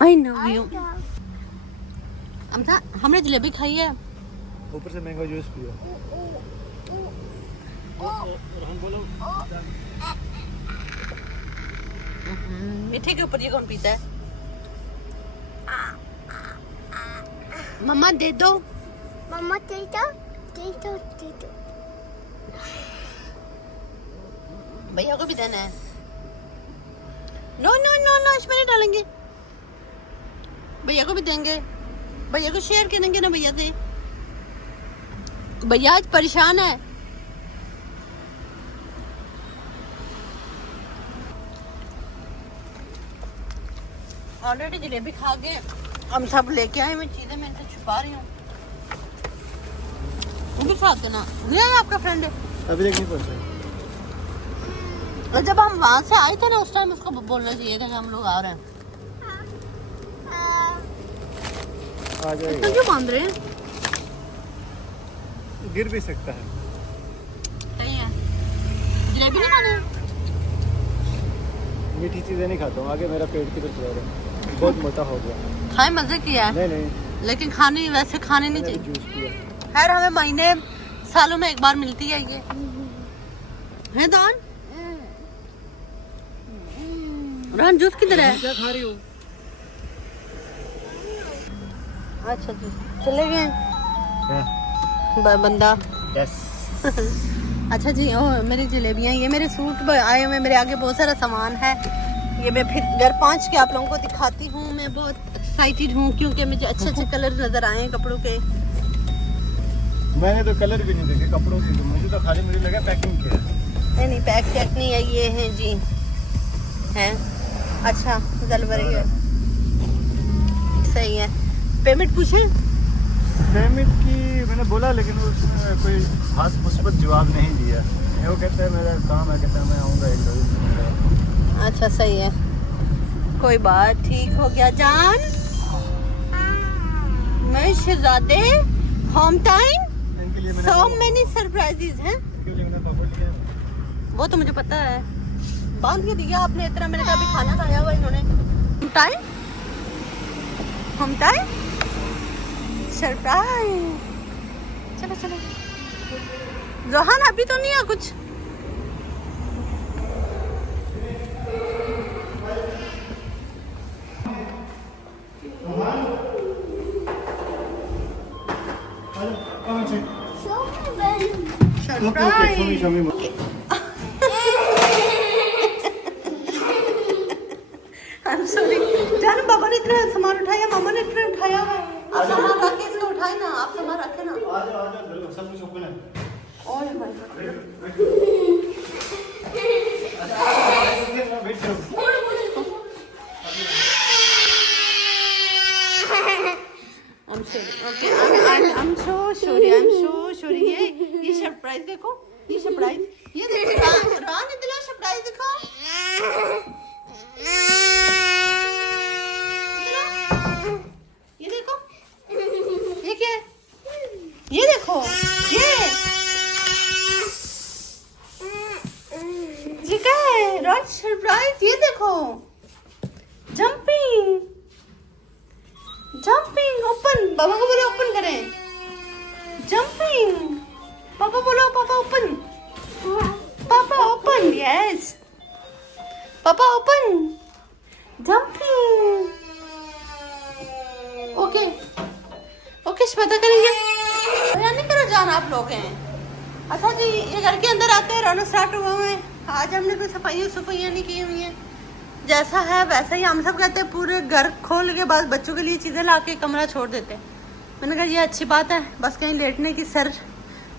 I love you. अमसा हमने जलेबी खाई है. ऊपर से मैंगो जूस पियो. मीठे के ऊपर ये कौन पीता है? मम्मा दे दो. मम्मा दे दो. भैया को भी देना है. नो नो नो नो इसमें नहीं डालेंगे. भैया को भी देंगे. भैया को शेयर करेंगे ना भैया से. भैया आज परेशान है. ऑलरेडी जलेबी खा के हम सब लेके आए. मैं चीजें मैं इनसे छुपा रही हूँ. उनके साथ देना. नहीं आया आपका फ्रेंड? अभी तक नहीं पहुंचा. और जब हम वहां से आए थे ना उस टाइम उसको बोलना चाहिए था कि हम लोग आ रहे हैं. आ तो जाएगा. क्यों बांध रहे हैं? गिर भी सकता है. सही है. जलेबी नहीं खानी? मीठी चीजें नहीं खाता हूँ. आगे मेरा पेट की तरफ चला रहा है. बहुत मोटा हो गया. खाए मजे किया है. नहीं नहीं. लेकिन खाने वैसे खाने नहीं मैंने चाहिए. जूस पिया. खैर हमें महीने सालों में एक बार मिलती है ये. है दान? रान जूस किधर है? क्या खा रही हो? अच्छा जी चले गए क्या? बंदा. यस. अच्छा जी ओ मेरी जलेबियाँ. ये मेरे सूट आए हुए. मेरे आगे बहुत सारा सामान है. ये मैं फिर घर पहुँच के आप लोगों को दिखाती हूँ. मैं बहुत एक्साइटेड हूँ क्योंकि मुझे अच्छे अच्छे कलर नजर आए हैं कपड़ों के. मैंने तो कलर भी नहीं देखे कपड़ों के. मुझे तो खाली मुझे लगा पैकिंग किया. नहीं पैक नहीं है. ये है जी है. अच्छा जलवरी है. सही है. पेमेंट पूछे? पेमेंट की मैंने बोला लेकिन उसने कोई खास मुस्बत जवाब नहीं दिया. वो कहता है मेरा काम है. कहता है मैं आऊँगा 1-2 दिन में. अच्छा सही है. कोई बात. ठीक हो गया जान. मैं शहजादे होम टाइम. इनके लिए So many surprises हैं. इनके लिए मैंने पकड़ लिया. वो तो मुझे पता है. बांध के दिया आपने इतना. मैंने कहा अभी खाना खाया हुआ इन्होंने. Home time surprise. चलो चलो. जोहान अभी तो नहीं है कुछ. सरप्राइज. I'm sorry. जान बाबा ने इतना सामान उठाया. मामा ने इतना उठाया है. आप सामान रख के इसको उठाए ना. आप सामान रखे ना. आ जाओ सब कुछ ओपन है. ओए भाई. वेट करो. I'm sorry. Okay. I'm so sorry. I'm so sorry. ये सरप्राइज देखो. ये सरप्राइज. ये देखो. रान इतना सरप्राइज देखो. ये देखो. ये क्या है? ये देखो. ये क्या है? रान सरप्राइज. ये देखो. Jumping open. बाबा को बोलो ओपन करें. जंपिंग. पापा बोलो पापा ओपन. पापा open. Yes papa open. Jumping. Okay Shweta करेंगे. नहीं करो जान आप लोग हैं. अच्छा जी ये घर के अंदर आते हैं. रौनक स्टार्ट हुआ हुए हैं. आज हमने कोई सफाइयाँ नहीं की हुई हैं. जैसा है वैसा ही. हम सब कहते हैं पूरे घर खोल के बाद बच्चों के लिए चीज़ें ला के कमरा छोड़ देते हैं. मैंने कहा ये अच्छी बात है. बस कहीं लेटने की सर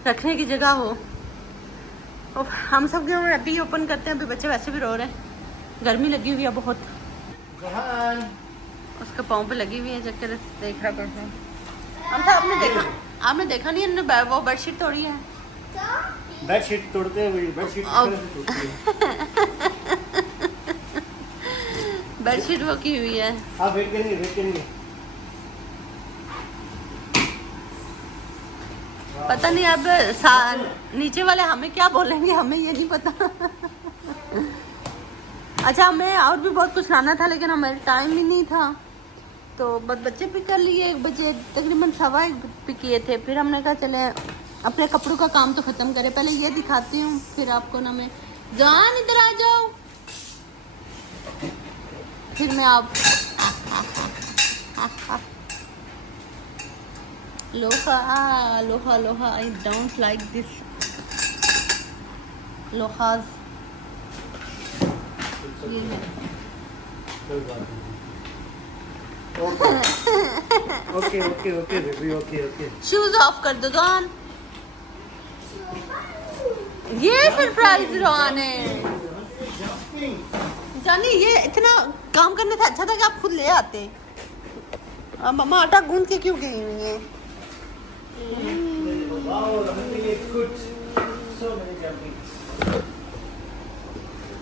रखने की जगह हो. और हम सब के अभी ओपन करते हैं. अभी बच्चे वैसे भी रो रहे हैं. गर्मी लगी हुई है बहुत. उसके पाँव पे लगी हुई है. चक्कर देख रहा करते हैं. हम था आपने देखा नहीं इन्होंने वो बेडशीट तोड़ी है. बेडशीट तोड़ते हुए बेडशीट वो की हुई है. आप वेट करेंगे. पता नहीं अब नीचे वाले हमें क्या बोलेंगे, हमें ये नहीं पता। अच्छा, हमें और भी बहुत कुछ लाना था लेकिन हमारे टाइम ही नहीं था, तो बस बच्चे पिक कर लिए। 1 बजे तकरीबन 1:15 पिक किए थे। फिर हमने कहा चले अपने कपड़ों का काम तो ख़त्म करें, पहले ये दिखाती हूँ फिर आपको ना। मैं जान इधर आ जाओ, फिर मैं आप लोहा लोहा लोहा, आई डोंट लाइक दिस लोहाज। ये है okay okay okay baby, okay okay. Shoes of कर दो जान। ये सरप्राइज रोहान है जानी, ये इतना काम करने से अच्छा था कि आप खुद ले आते। अब मम्मा आटा गूंद के क्यों गई हुई है?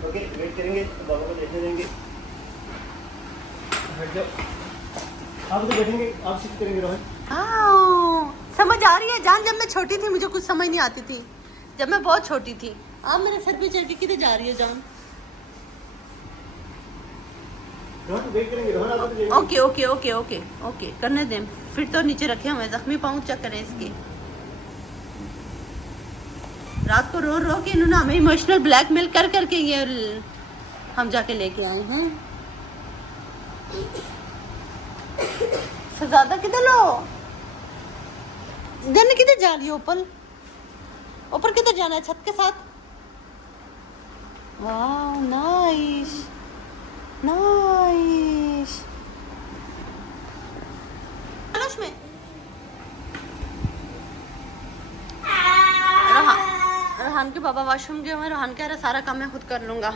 ओके, वेट करेंगे, बाबा को देखने देंगे। बैठ जाओ, आप तो बैठेंगे, आप शिफ्ट करेंगे रोहन। समझ आ रही है जान, जब मैं छोटी थी मुझे कुछ समझ नहीं आती थी, जब मैं बहुत छोटी थी। आप मेरे सर पे चढ़ के किधर जा रही हो जान? रोहन वेट करेंगे, रोहन आप तो okay okay okay okay okay, करने दें। फिर तो नीचे रखे हुए जख्मी पाँव चेक करें इसके। रात को रो रो के इन्होंने हमें इमोशनल ब्लैकमेल कर करके ये हम जाके लेके आए हैं। शहजादा किधर लो? जाने किधर जा रही हो? ऊपर ऊपर किधर जाना है? छत के साथ। वाह नाइस नाइस। में रोहान के पापा वॉशरूम गए हुए। रोहान कह रहा सारा काम मैं खुद कर लूंगा।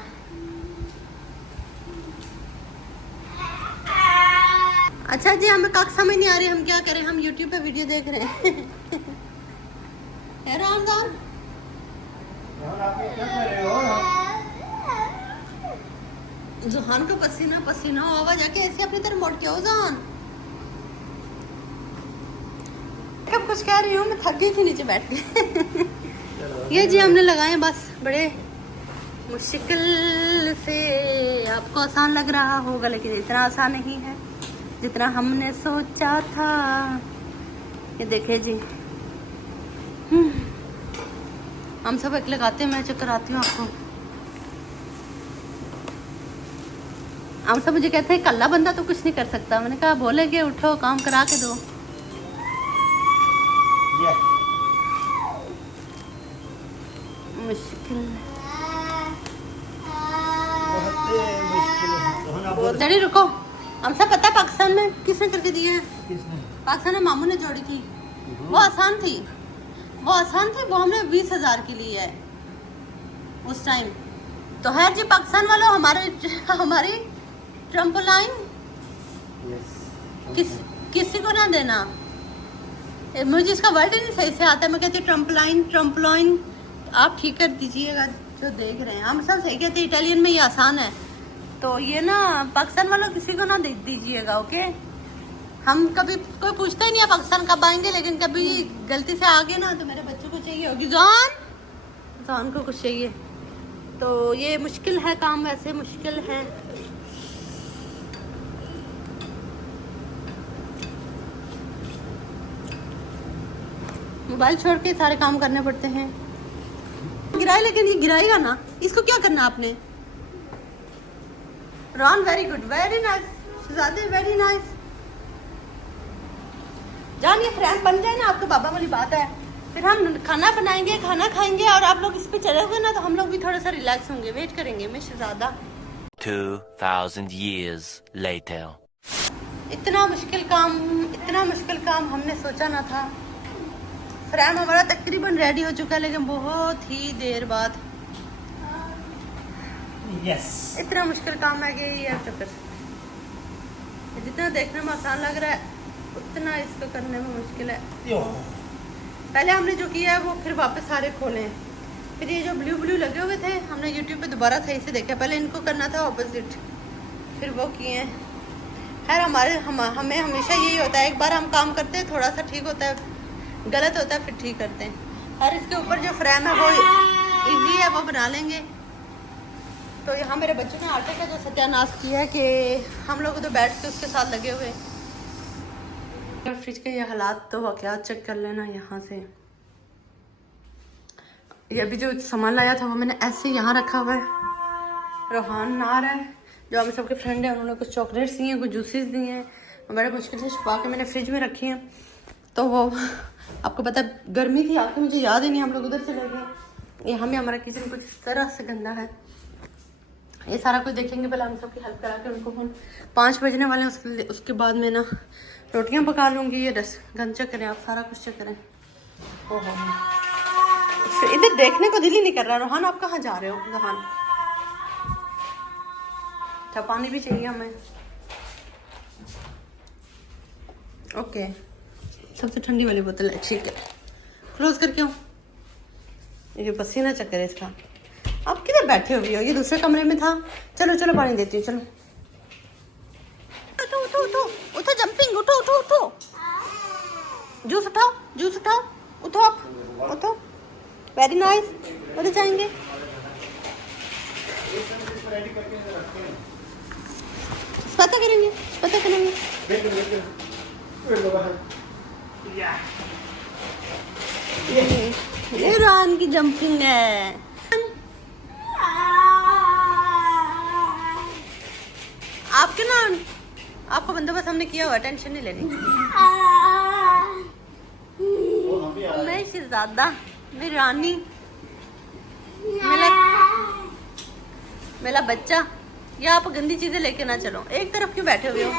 अच्छा जी, हमें काक समझ नहीं आ रही, हम क्या करें? हम YouTube पे वीडियो देख रहे हैं। है रोहान जान? आप क्या कर रहे हो? जोहान का पसीना पसीना हो, आवाज आके ऐसे अपनी तरफ मोड़ के हो जान। कब कुछ कह रही हूँ, मैं थक गई थी नीचे बैठ के। ये जी हमने लगाए बस, बड़े मुश्किल से। आपको आसान लग रहा होगा लेकिन इतना आसान नहीं है जितना हमने सोचा था। ये देखे जी, हम सब एक लगाते हैं। मैं चक्कर आती हूँ आपको। हम सब मुझे कहते हैं कल्ला बंदा तो कुछ नहीं कर सकता। मैंने कहा बोलेंगे उठो काम करा के दो। मुश्किल जड़ी रुको। हम सब पता है पाकिस्तान में किसने करके दिए हैं? पाकिस्तान में मामू ने जोड़ी थी। वो आसान थी, वो आसान थी। वो हमने 20,000 की ली है उस टाइम। तो है जी पाकिस्तान वालों, हमारी ट्रम्पोलाइन किसी को ना देना। मुझे इसका वर्ड ही नहीं सही से आता है। मैं कहती हूँ ट्रम्पोलाइन ट्रम्पोलाइन, आप ठीक कर दीजिएगा जो देख रहे हैं। हम सब सही कहते हैं, इटालियन में ये आसान है। तो ये ना पाकिस्तान वालों किसी को ना दे दीजिएगा, ओके? हम कभी कोई पूछता ही नहीं है पाकिस्तान कब आएंगे, लेकिन कभी गलती से आ गए ना तो मेरे बच्चों को चाहिए होगी जान को कुछ चाहिए। तो ये मुश्किल है काम, वैसे मुश्किल है। मोबाइल छोड़ के सारे काम करने पड़ते हैं। गिराए, लेकिन ये गिराएगा ना, इसको क्या करना आपने? Ron very good, very nice शहजादे, वेरी नाइस। जान ये फ्रेम बन जाए ना आपके बाबा वाली बात है। फिर हम खाना बनाएंगे, खाना खाएंगे और आप लोग इस पे चढ़े हुए ना तो हम लोग भी थोड़ा सा रिलैक्स होंगे। वेट करेंगे मैं शहजादा। 2000 years later. इतना मुश्किल काम हमने सोचा ना था। फ्रेम हमारा तकरीबन रेडी हो चुका है लेकिन बहुत ही देर बाद। यस, इतना मुश्किल काम है कि यार चक्कर, जितना देखने में आसान लग रहा है उतना इसको करने में मुश्किल है। पहले हमने जो किया है वो फिर वापस सारे खोले। फिर ये जो ब्लू लगे हुए थे हमने YouTube पे दोबारा सही से देखा। पहले इनको करना था ऑपोजिट, फिर वो किए। खैर हमें हमेशा यही होता है, एक बार हम काम करते हैं थोड़ा सा ठीक होता है, गलत होता है फिर ठीक करते हैं। और इसके ऊपर जो फ्रेम है वो इजी है, वो बना लेंगे। तो यहाँ मेरे बच्चों ने आटे का जो सत्यानाश किया है कि हम लोग तो बैठ के उसके साथ लगे हुए। फ्रिज के ये हालात तो क्या चेक कर लेना यहाँ से। ये अभी जो सामान लाया था वो मैंने ऐसे यहाँ रखा हुआ है। रोहान ना रहा है, जो हम सबके फ्रेंड हैं उन्होंने कुछ चॉकलेट्स दिए हैं, कुछ जूसेस दिए हैं, बड़े मुश्किल से छुपा के मैंने फ्रिज में रखी हैं। तो वो आपको पता है गर्मी थी, आपको मुझे याद ही नहीं, हम लोग उधर चले गए। यहाँ में हमारा किचन कुछ इस तरह से गंदा है। ये सारा कुछ देखेंगे, पहले हम सबकी हेल्प करा के उनको हम 5 बजने वाले हैं, उसके बाद मैं ना रोटियां पका लूँगी। ये रस गंद चेक करें आप, सारा कुछ चेक करें। ओहो इधर देखने को दिल ही नहीं कर रहा। रोहान आप कहाँ जा रहे हो? रोहान अच्छा पानी भी चाहिए हमें। ओके सबसे ठंडी वाली बोतल है, ठीक है। क्लोज करके आओ। ये पसीना चक्कर है इसका। आप किधर बैठे हुए हो? ये दूसरे कमरे में था। चलो चलो पानी देती हूँ, चलो। उठो उठो उठो उठो, जंपिंग, उठो उठो उठो। जूस उठाओ, जूस उठाओ, उठो आप, उठो। Very nice. उधर जाएंगे। पता करेंगे, पता करेंगे। ये रान की जंपिंग है। आपके ना आपका बंदोबस्त हमने किया हुआ, टेंशन नहीं लेनी। मैं शहजादा, मेरी रानी, मेरा बच्चा। या आप गंदी चीजें लेके ना चलो। एक तरफ क्यों बैठे हुए हो?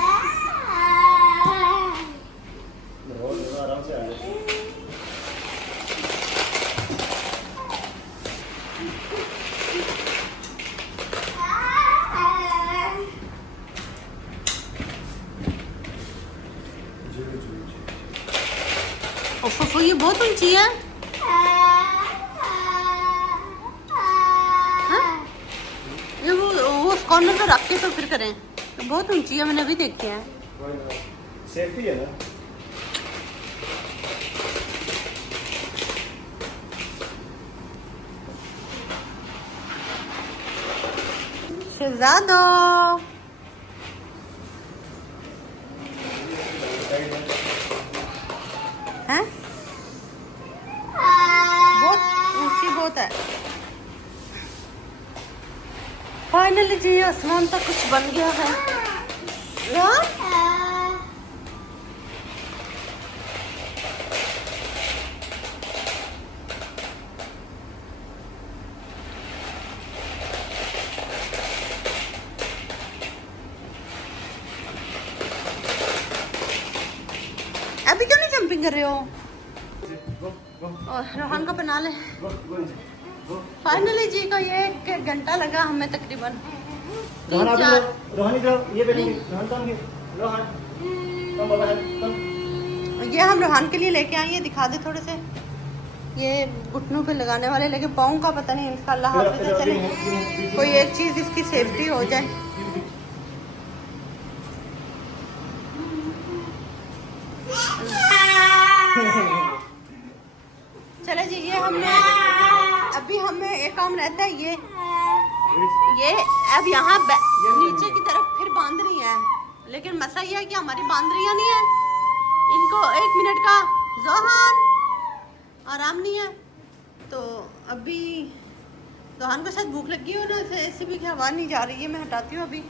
ओफो ये बहुत ऊंची है। ये वो कॉर्नर पे रख के तो फिर करें। तो बहुत ऊंची है, मैंने अभी देखी है। सेफ्टी है ना। शहजादो हैं? बहुत ऊंची बहुत है। फाइनली जी आसमान तक कुछ बन गया है। अभी क्यों नहीं जंपिंग कर रहे हो? और रोहान का बना ले। फाइनली जी को ये 1 घंटा लगा हमें तकरीबन। ये हम रोहान के लिए लेके आए हैं, दिखा दे थोड़े से। ये घुटनों पे लगाने वाले, लेकिन पाँव का पता नहीं। इसका अल्लाह हाफिज़ है, चले कोई एक चीज़ इसकी सेफ्टी हो जाए। चले जी ये हमने अभी हमें एक काम रहता है। ये अब यहाँ नीचे की तरफ फिर बांधनी है, लेकिन मसला ये है कि हमारी बांधरियाँ नहीं है। इनको 1 मिनट का जोहान आराम नहीं है। तो अभी जोहान को शायद भूख लगी हो ना, ऐसे भी हवा नहीं जा रही है। मैं हटाती हूँ अभी।